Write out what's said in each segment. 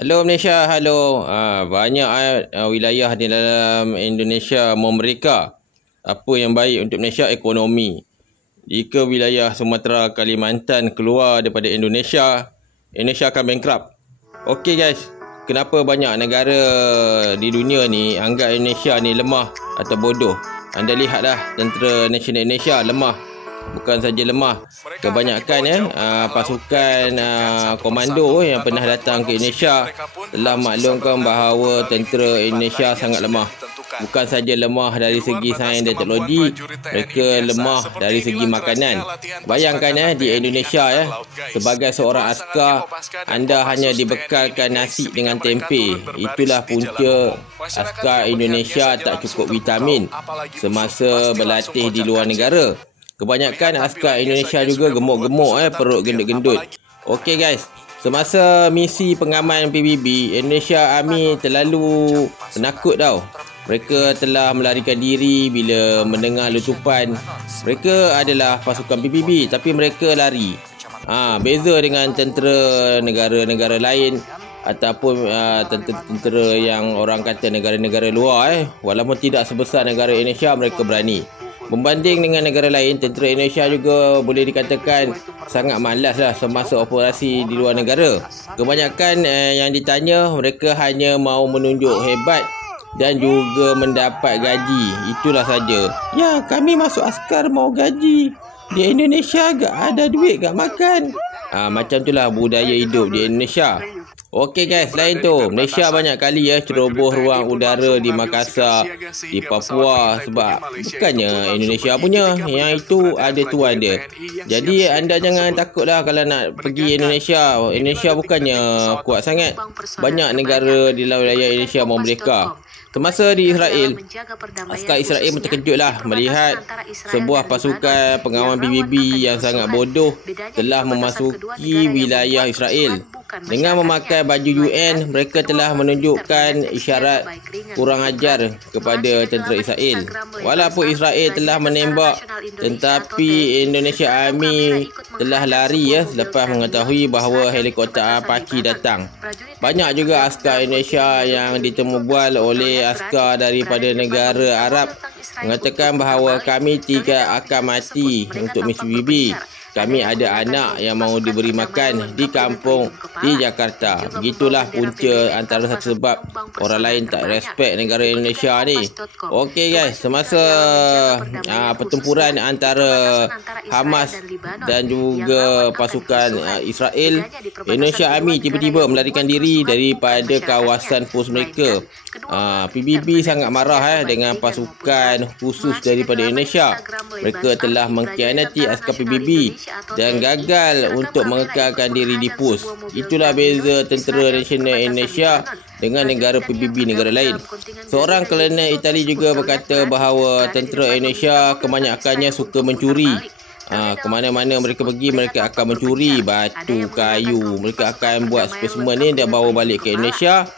Halo Malaysia, halo. Banyak wilayah di dalam Indonesia memerdeka. Apa yang baik untuk Malaysia? Ekonomi. Jika wilayah Sumatera, Kalimantan keluar daripada Indonesia, Indonesia akan bankrupt. Okey guys, kenapa banyak negara di dunia ni anggap Indonesia ni lemah atau bodoh? Anda lihatlah tentera nasional Indonesia lemah. Bukan saja lemah, kebanyakan pasukan komando yang pernah datang ke Indonesia telah maklumkan bahawa tentera Indonesia sangat lemah. Bukan saja lemah dari segi sains dan teknologi, mereka lemah dari segi makanan. Bayangkan di Indonesia sebagai seorang askar, anda hanya dibekalkan nasi dengan tempe. Itulah punca askar Indonesia tak cukup vitamin semasa berlatih di luar negara. Kebanyakan askar Indonesia juga gemuk-gemuk, perut gendut-gendut. Okey guys, semasa misi pengaman PBB, Indonesia Army terlalu penakut tau. Mereka telah melarikan diri bila mendengar letupan. Mereka adalah pasukan PBB tapi mereka lari. Beza dengan tentera negara-negara lain ataupun tentera yang orang kata negara-negara luar, walaupun tidak sebesar negara Indonesia, mereka berani. Berbanding dengan negara lain, tentera Indonesia juga boleh dikatakan sangat malas semasa operasi di luar negara. Kebanyakan yang ditanya, mereka hanya mahu menunjuk hebat dan juga mendapat gaji. Itulah saja. Ya, kami masuk askar mahu gaji. Di Indonesia gak ada duit, gak makan. Macam itulah budaya hidup di Indonesia. Okey guys, selain tu Malaysia banyak kali ceroboh ruang udara di Makassar, di Papua, sebab bukannya Indonesia punya, yang itu ada tuan dia. Jadi anda jangan takutlah kalau nak pergi Indonesia. Indonesia bukannya kuat sangat. Banyak negara di dalam wilayah Indonesia memerdeka. Semasa di Israel, askar Israel pun terkejutlah melihat sebuah pasukan pengawan PBB yang sangat bodoh telah memasuki wilayah Israel. Dengan memakai baju UN, mereka telah menunjukkan isyarat kurang ajar kepada tentera Israel. Walaupun Israel telah menembak, tetapi Indonesia Army telah lari selepas mengetahui bahawa helikopter Apache datang. Banyak juga askar Indonesia yang ditemubual oleh askar daripada negara Arab mengatakan bahawa kami tidak akan mati untuk misi PBB. Kami ada anak yang mahu diberi makan di kampung di Jakarta. Begitulah punca antara satu sebab orang lain tak respect negara Indonesia ni. Okey guys, semasa pertempuran antara Hamas dan juga pasukan Israel, Indonesia Army tiba-tiba melarikan diri daripada kawasan pos mereka. PBB sangat marah dengan pasukan khusus daripada Indonesia. Mereka telah mengkhianati askar PBB dan gagal untuk mengekalkan diri di pos. Itulah beza tentera nasional Indonesia dengan negara PBB negara lain. Seorang kolonel Itali juga berkata bahawa tentera Indonesia kebanyakannya suka mencuri. Ke mana-mana mereka pergi, mereka akan mencuri batu, kayu. Mereka akan buat spesimen ni dan bawa balik ke Indonesia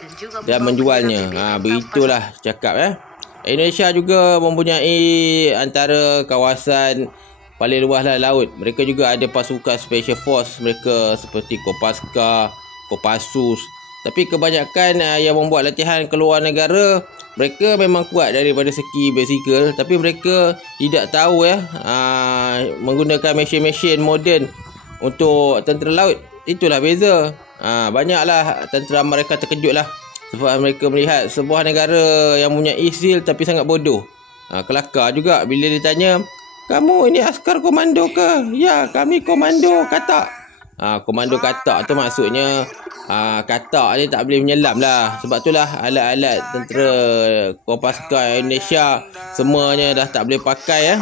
dan menjualnya. Begitulah cakap Indonesia juga mempunyai antara kawasan paling luaslah laut. Mereka juga ada pasukan special force mereka seperti Kopaska, Kopassus. Tapi kebanyakan yang membuat latihan keluar negara, mereka memang kuat daripada segi basikal, tapi mereka tidak tahu menggunakan mesin-mesin moden untuk tentera laut. Itulah beza. Banyaklah tentera mereka terkejutlah sebab mereka melihat sebuah negara yang punya skill tapi sangat bodoh. Kelakar juga bila ditanya, kamu ini askar komando ke? Ya, kami komando katak. Komando katak tu maksudnya katak ni tak boleh menyelam lah. Sebab itulah alat-alat tentera Kopaska Indonesia semuanya dah tak boleh pakai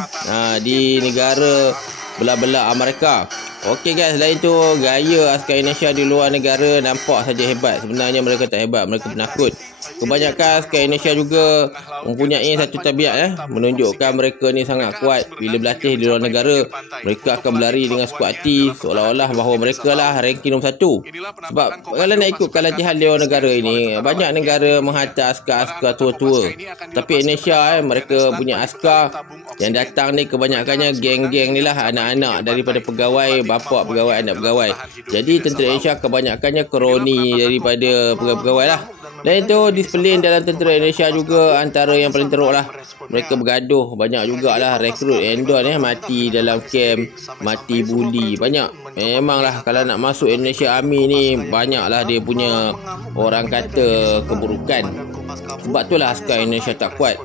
di negara belah-belah Amerika. Okey guys, selain tu gaya askar Indonesia di luar negara nampak saja hebat. Sebenarnya mereka tak hebat, mereka penakut. Kebanyakan askar Indonesia juga mempunyai satu tabiat menunjukkan mereka ni sangat kuat. Bila berlatih di luar negara, mereka akan berlari dengan sekuat hati, seolah-olah bahawa mereka lah ranking nombor 1. Sebab kalau nak ikutkan latihan di luar negara ini, banyak negara menghantar askar-askar tua-tua. Tapi Indonesia mereka punya askar yang datang ni kebanyakannya geng-geng ni lah, anak-anak daripada pegawai, bapa pegawai, anak pegawai. Jadi tentera Indonesia kebanyakannya kroni daripada pegawai-pegawai lah. Dan itu disiplin dalam tentera Indonesia juga antara yang paling teruk lah. Mereka bergaduh, banyak jugalah rekrut endon mati dalam camp, mati buli. Banyak. Memanglah kalau nak masuk Indonesia Army ni, banyaklah dia punya orang kata keburukan. Sebab itulah askar Indonesia tak kuat.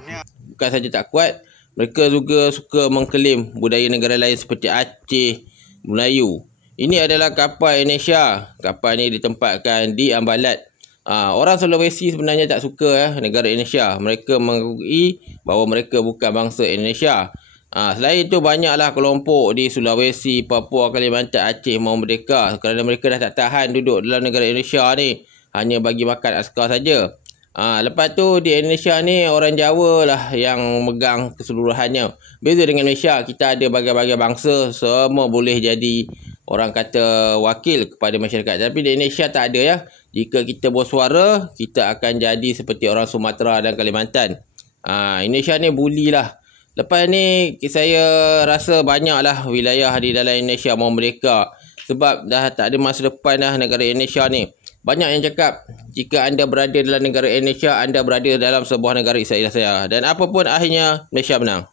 Bukan saja tak kuat, mereka juga suka mengklaim budaya negara lain seperti Aceh, Melayu. Ini adalah kapal Indonesia. Kapal ni ditempatkan di Ambalat. Orang Sulawesi sebenarnya tak suka negara Indonesia. Mereka mengakui bahawa mereka bukan bangsa Indonesia. Selain itu banyaklah kelompok di Sulawesi, Papua, Kalimantan, Aceh mahu merdeka kerana mereka dah tak tahan duduk dalam negara Indonesia ni. Hanya bagi makan askar saja. Lepas tu di Indonesia ni orang Jawa lah yang megang keseluruhannya. Beza dengan Malaysia, kita ada berbagai-bagai bangsa, semua boleh jadi orang kata wakil kepada masyarakat. Tapi di Indonesia tak ada ya. Jika kita bersuara, kita akan jadi seperti orang Sumatera dan Kalimantan. Indonesia ni bully lah. Lepas ni saya rasa banyaklah wilayah di dalam Indonesia mahu merdeka. Sebab dah tak ada masa depan dah negara Indonesia ni. Banyak yang cakap, jika anda berada dalam negara Indonesia, anda berada dalam sebuah negara Israel saya. Dan apapun akhirnya, Malaysia menang.